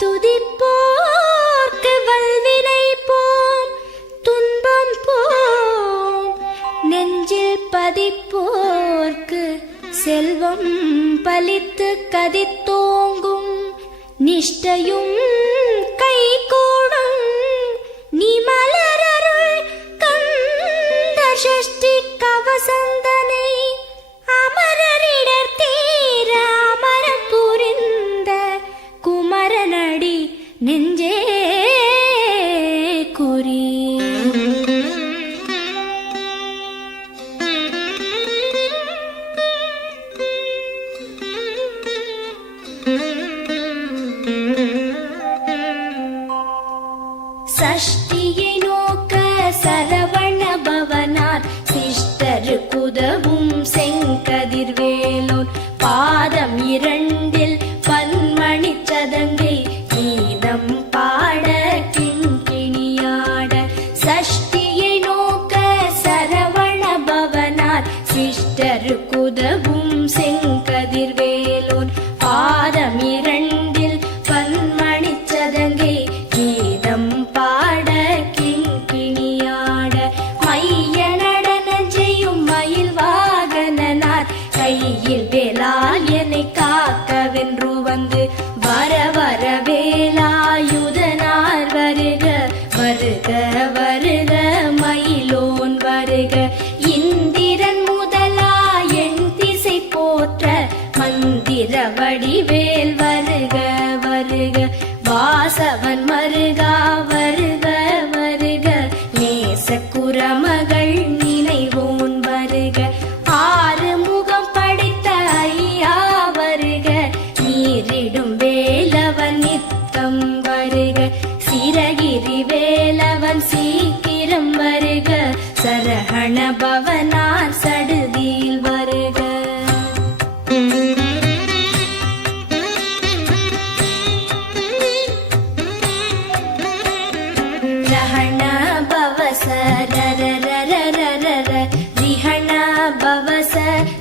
துதிப்போர்க்கு வல்வினை போம் துன்பம் போம், நெஞ்சில் பதிப்போர்க்கு செல்வம் பலித்து கதித்தோங்கும், நிஷ்டையும் கைகூடும் நீ மலரருள் கந்த சஷ்டி கவசந்தனை, அமரரிடர் தீர அமரம் புரிந்த குமரனடி நெஞ்சே குறி. சஷ்டியை நோக்க சரவண பவனார் சிஷ்டருக்குதவும் செங்கதிர்வேலோன், பாதம் இரண்டில் பன்மணி சதங்கை கீதம் பாட கிண்கிணியாட. சஷ்டியை நோக்க சரவண பவனார் சிஷ்டருக்குதவும் செங்கதிர்வேலோன், பாதம் இரண்டில் பன்மணி சதங்கை கீதம் பாட கிண்கிணியாட. மைய நடன செய்யும் மயில் வாகனனார் கையில் வேலால் என்னை காக்கவென்று வந்து, வர வர வேலாயுதனார் வருக வருக வருக மயிலோன் வருக. இந்திரன் முதலா என் திசை போற்ற மந்திர வடிவேல் வருக வருக. வாசவன் மருகா வருக வருக, நேச குரமகள் நினைவோன் வருக. ஆறு முகம் படைத்த ஐயா வருக, நீரிடும் வேலவன் நித்தம் வருக. சிரகிரி வேலவன் சீக்கிரம் வருக, சரஹண பவனார் சடுதியில் வருக. ரஹண பவச ரரரரரரர, ரிஹண பவச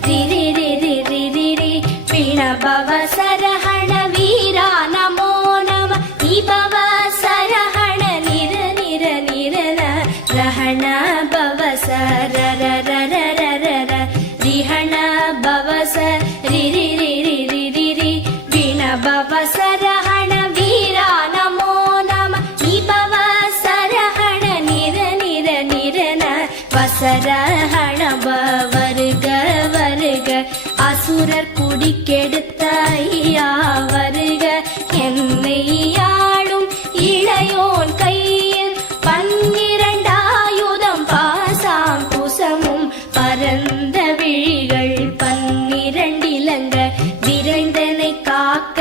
ரிரிரிரிரிரிரி, பிண பவச ரஹண வீரா நமோ நம, நிபவ சரஹண நிர நிர நிரன. ரஹண பவச ரரரரரரர, ரிஹண பவச ரிரிரிரிரிரிரி, பிண பவச ரஹண வீரா நமோ நம, நிபவ சரஹண நிர நிர நிரன. வசரஹண வருக வருக, அசுரர் குடிக்கெடுத்த ஐயா வருக. என்னை ஆளும் இளையோன் கையில் பன்னிரண்டாயுதம் பாசாம் குசமும் பரந்த விழிகள் பன்னிரண்டிலங்க, விரைந்தனை காக்க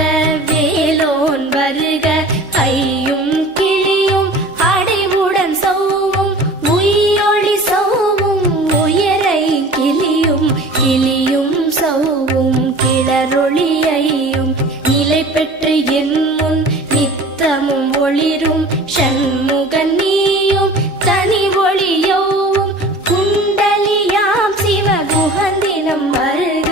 வேலோன் வருக. கையும் கிளியும் அடைவுடன் சௌவும் உயிரொளி சௌவும், உயரை கிளியும் கிளியும் சௌவும் கிளரொளியையும், நிலை பெற்று என் முன் நித்தமும் ஒளிரும் ஷண்முகன் நீயும், தனி ஒளியவும் குண்டலியாம் சிவகுகந்தினம் வருக.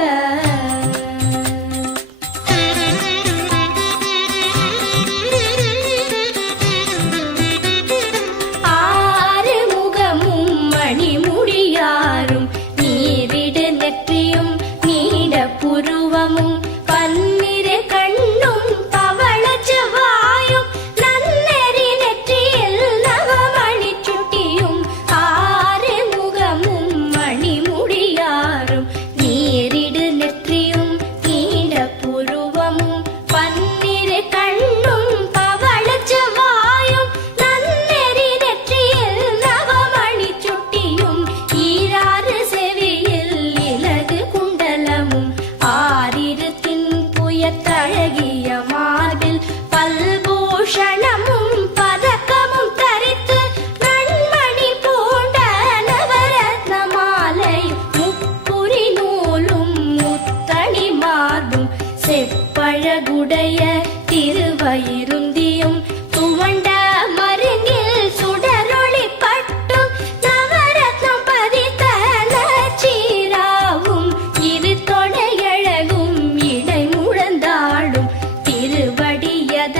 ஆறு முகமும் மணிமுடியாரும், நீரிடு நெற்றியும் நீட புருவமும், பன்னிரு கண்ணும் பவள செவ்வாயும், நன்னெறி நெற்றியில் நவமணி சுட்டியும். ஆறு முகமும் மணிமுடியாரும், நீரிடு நெற்றியும் நீட புருவமும், பன்னிரு கண்ணும் பவள செவ்வாயும், நன்னெறி நெற்றியில் நவமணி சுட்டியும். ஈராறு செவியில் இலகு குண்டலமும், ஆறிரு தின்புயத்தழகிய மார்பில் பல்பூஷணமும் பதக்கமும் தரித்து, நன்மணி பூண்ட நவரத்ன மாலையும், முப்புரி நூலும் முத்தணி மார்பும், செப்பழகுடைய திருவயிருந்தியும், துவண்ட மருங்கில் சுடரொளி பட்டும், நவரத்னம் பதித்த நச்சீராவும், இரு தொடையழகும் இடை முழந்தாடும், திருவடியத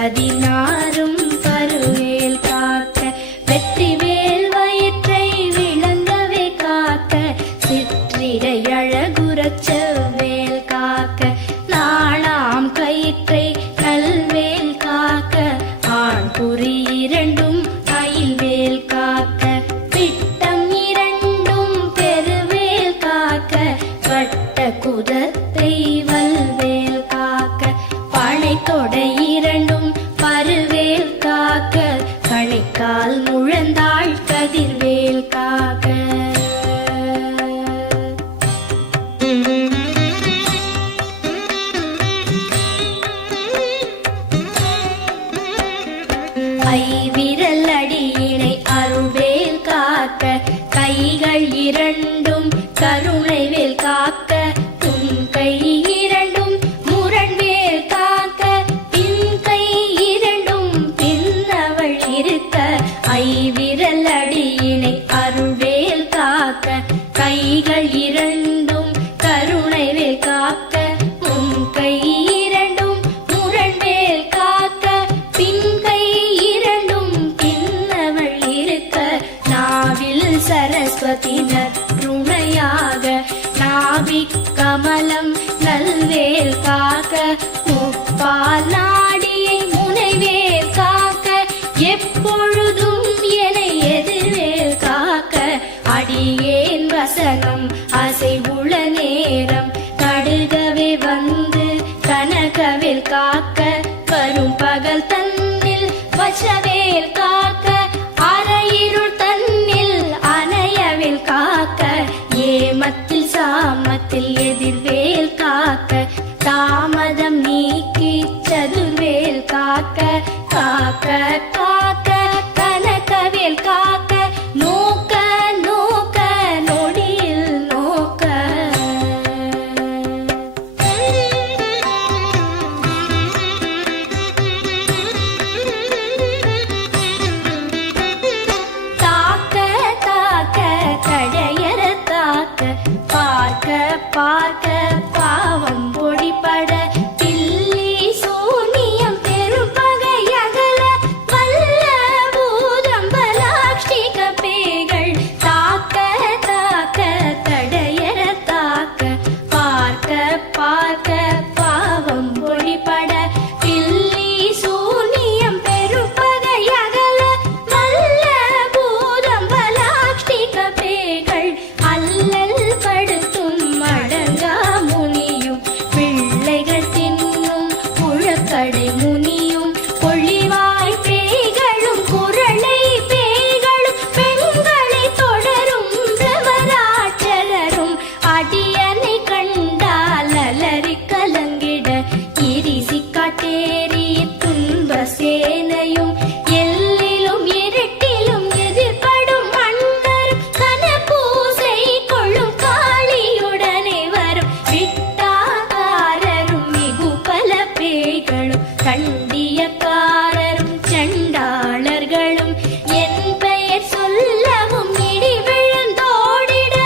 16 பருவேல் காக்க வெற்றிவேல் வயிற்றை விளங்கவே காக்க சிற்றிடை அழகுறச் செவ்வேல் காக்க நாளாம் கயிற்றை நல்வேல் காக்க ஆண் குறி 2 மயில்வேல் காக்க விட்டம் 2 பெருவேல் காக்க வட்ட குதத்தை வல்வேல் காக்க பனை தொடை 2 பருவேல் காக்க கணைக்கால் முழந்தாள் கதிர்வேல் காக்க ஐவிரல் அடியினை அருள்வேல் காக்க கைகள் 2 கருணைவேல் காக்க உன் கை 2 முரண்வேல் காக்க பின் கை 2 பின்னவள் இருக்க ஐவிரல் அடியினை அருள்வேல் காக்க கைகள் 2 கருணைவேல் காக்க உன் கை 2 முரண்வேல் காக்க பின் கை 2 பின்னவள் இருக்க நாவில் சரஸ்வதி நற்றுணையாக நாவிக் கமலம் நல்வேல் காக்க முப்பால் நாடியை முனைவேல் காக்க எப்பொழுதும் என எதிர்வேல் காக்க அடியேன் வசனம் அசைவுள நேரம் கடுகவே வந்து கனகவேல் காக்க வரும் பகல் தன்னில் வசவேல் காக்க அரையிருள் தன்னில் அணையவேல் காக்க ஏமத்தில் சாமத்தில் எதிர்வேல் காக்க தாமதம் நீக்கி சதுர்வேல் காக்க காக்க காக்க கனகவேல் காக்க நோக்க நோக்க நொடியில் நோக்க தாக்க தாக்க கடையற தாக்க பார்க்க பார்க்க பாவம் பொடிபட பில்லி சூனியம் பெரும்பகை அகல வல்ல பூதம்பலாக்ஷிக பேய்கள் தாக்க தாக்க தடையற தாக்க பார்க்க பார்க்க பாவம் பொடிபட பில்லி சூனியம் பெரும்பகை அகல வல்ல பூதம்பலாக்ஷிக பேய்கள் அல்லல் படுத்தும் மடங்கா முனியும் பிள்ளைகள் தின்னும் புழக்கடை முனியும் பொழிவாய் பேய்களும் குரளை பேய்களும் பெண்களை தொடரும் பிரமராட்சரரும் அடியனை கண்டால் அலறி கலங்கிட இரிசி காட்டேறி துன்ப சேனையும் எல்லிலும் இருட்டிலும் எதிர்படும் மன்னரும் கனபூசை கொள்ளும் காளியுடனே வரும் விட்டாகாரரும் மிகு பல பேய்களும் கண்டியக்காரரும் சண்டாளர்களும் என் பெயர் சொல்லவும் இடி விழுந்தோடிட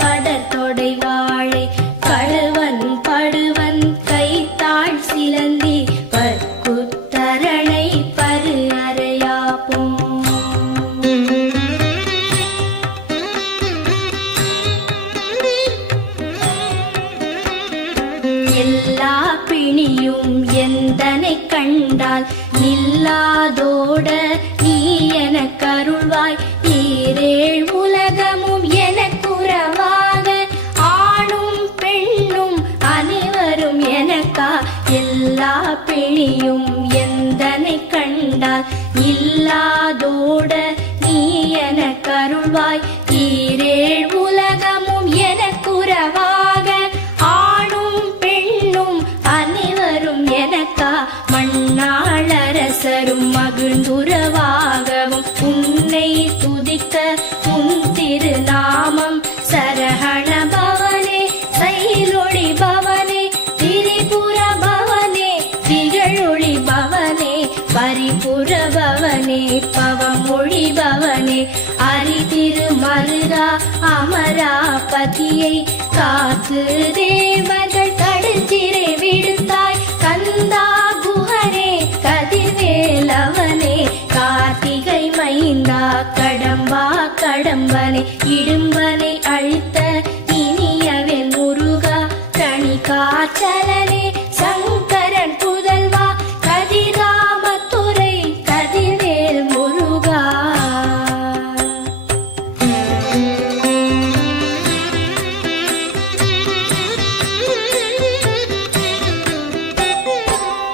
கடற்தொடை வாழை கழுவன் படுவன் கைத்தாழ் சிலந்தி பற்குத்தரணை பரு அறையாப்பும் எல்லா பிணியும் எந்தனை கண்டால் நில்லாதோட நீ எனக் கருள்வாய் ஈரேழ் உலகமும் எனக்குறவாக ஆணும் பெண்ணும் அனைவரும் எனக்கா எல்லா பிணியும் எந்தனை கண்டால் இல்லாதோட நீ எனக் கருள்வாய் ஈரேழ் உலகமும் எனக்குறவாக ஆணும் பெண்ணும் அனைவரும் எனக்கா மண்ணாளரசரும் மகிழ்ந்துறவாகவும் உன்னை துதிக்க உன் திருநாமம் சரஹண பவனே சைலொளி பவனே திரிபுர பவனே திகழொளி பவனே பரிபுர பவனே பவமொழி பவனே அரிதிருமருகா அமராபதியை காத்து தேவர்கள் கடுஞ்சிறை விடுத்தாய் கந்தா குஹனே கதிர்வேலவனே கார்த்திகை மைந்தா கடம்பா கடம்பனை இடும்பனை அழித்த இனியவன் முருகா தணிகாச்சலனே சங்கரன் புதல்வா கதிராமத்துறை கதிர்வேல் முருகா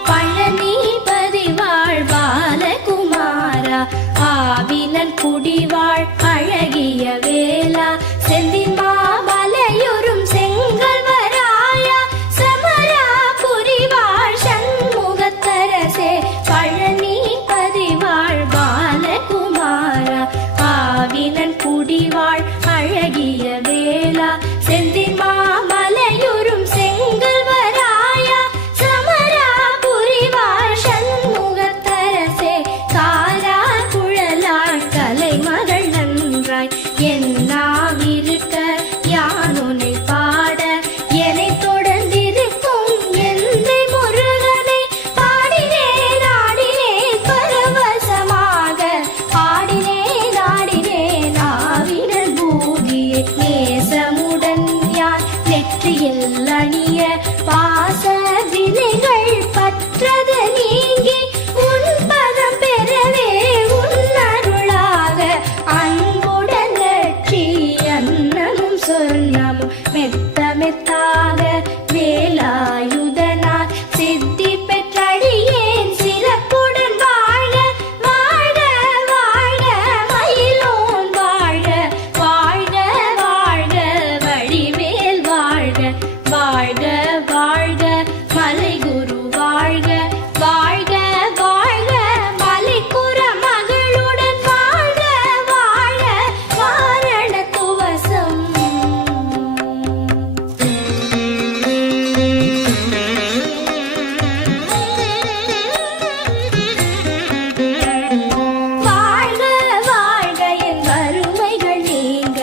பழனிபதி வாழ் பாலகுமாரா ஆவினன் குடிவாழ் அழகிய வேளா செந்தின் மாமலையுறும் செங்கல்வராயா சமரா புரிவாழ் சண்முகத்தரசே பழனிபதி வாழ் பாலகுமாரா ஆவினன் குடிவாழ் அழகிய வேளா செந்தின் மாமலையுறும் செங்கல்வராயா சமரா புரிவாழ் சண்முகத்தரசே காரா குழலாள் கலைமகள் நன்றாய் என்னாவிருக்க யானுனை பாட என்னை தொடர்ந்திருக்கும் எந்தை முருகனை பாடினேன் ஆடினேன் பரவசமாக ஆடினேன் ஆடினேன் ஆவினல் பூதியை நேசமுடன் யான் நெற்றியில் அணிய பாச வினைகள் பற்றது நீங்கி உன் பதம் பெறவே உன் அருளாக அன்புடன் லட்சி அன்னமும் சொன்னமும் மெத்த மெத்தாக வேலாயுதனார் சித்தி பெற்றடியேன் சிறப்புடன் வாழ வாழ வாழ மயிலோன் வாழ வாழ்க வாழ்க வடிவேல் வாழ்க வாழ்க வாழ்க மலைகுரு வாழ்க வாழ்க வாழ்க மலைக்குற மகளுடன் வாழ்க வாழ வாரண துவசம் வாழ்க வாழ்க என் வறுமைகள் நீங்க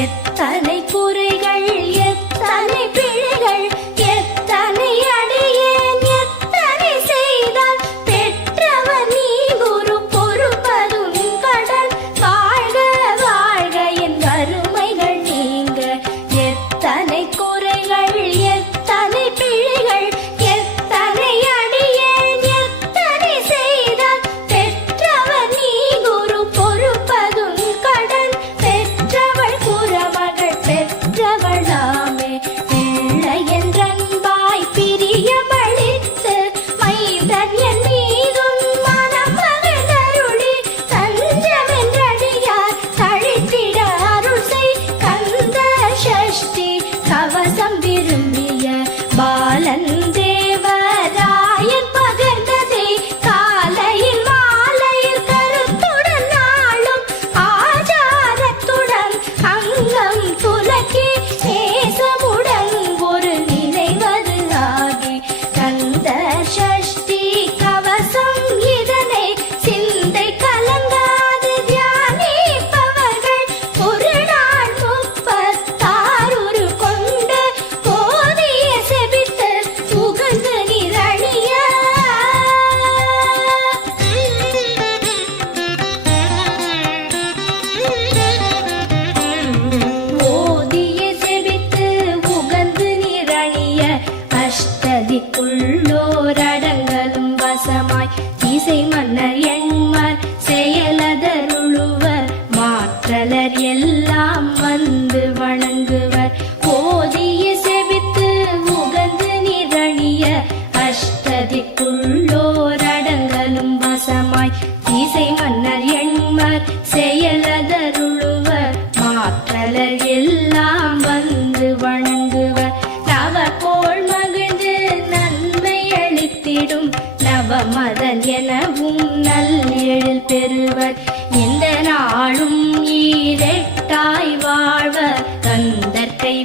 எத்தனை குறைகள் எத்தனை பிழைகள் எத்தனை அடியேன் எத்தனை செய்தால் பெற்றவன் நீ குரு பொறுப்பதும் கடன் வாழ்க வாழ்க என் வறுமைகள் நீங்க எத்தனை குறைகள் எத்தனை பிழைகள் எத்தனை அடியேன் எத்தனை செய்தால் பெற்றவன் நீ குரு பொறுப்பதும் கடன் பெற்றவள் குறமகள் பெற்றவளாமே பிள்ளை என்றன்பாய் பிரியமளித்து மைந்தன் என் மீதும் மனம் மகிழ்ந்தருளி தஞ்சமென்றடியார் தழித்திட அருள் செய் கந்த சஷ்டி கவ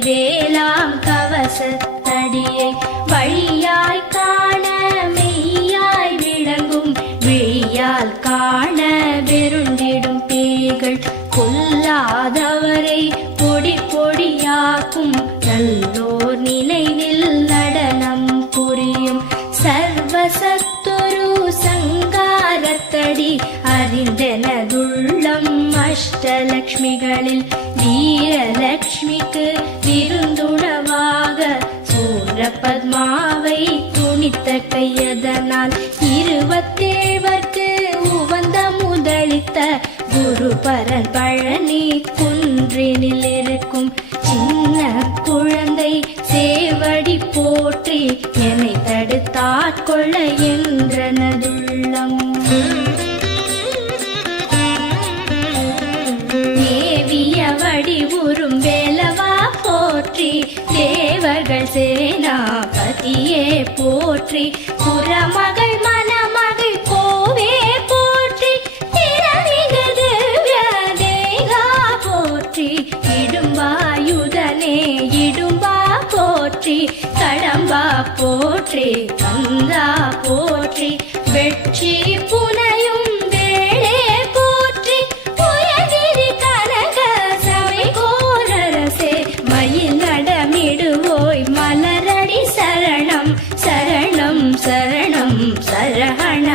வேலாம் கவசத்தடியை வழியாய் காண மெய்யாய் விளங்கும் விழியால் காண வெருண்டிடும் பேய்கள் கொல்லாதவரை பொடி பொடியாக்கும் நல்லோர் நினைவில் நடனம் புரியும் சர்வசத்துரு சங்காரத்தடி அறிந்தனதுள்ளம் அஷ்டலக்ஷ்மிகளில் வீரலக்ஷ்மிக்கு விருந்துணவாக சூரபத்மாவை துணித்த கையதனால் 27 உவந்த முதலித்த குருபரன் பழனி குன்றினில் இருக்கும் சின்ன குழந்தை சேவடி போற்றி என்னை தடுத்தாட்கொள்ள என்றனதுள்ளம் மேவிய வடிவுறும் வேலவா போற்றி தேவர்கள் சேனாபதியே போற்றி புறமகள் மணமகள் கோவே போற்றி திறமிகது தேகா போற்றி இடும்பாயுதனே இடும்பா போற்றி கடம்பா போற்றி கந்தா போற்றி வெற்றி புனையும் வேளே போற்றி உயர்கிரி கனக சபை கோரரசே மயில் நடமிடுவோய் மலரடி சரணம் சரணம் சரணம் சரஹண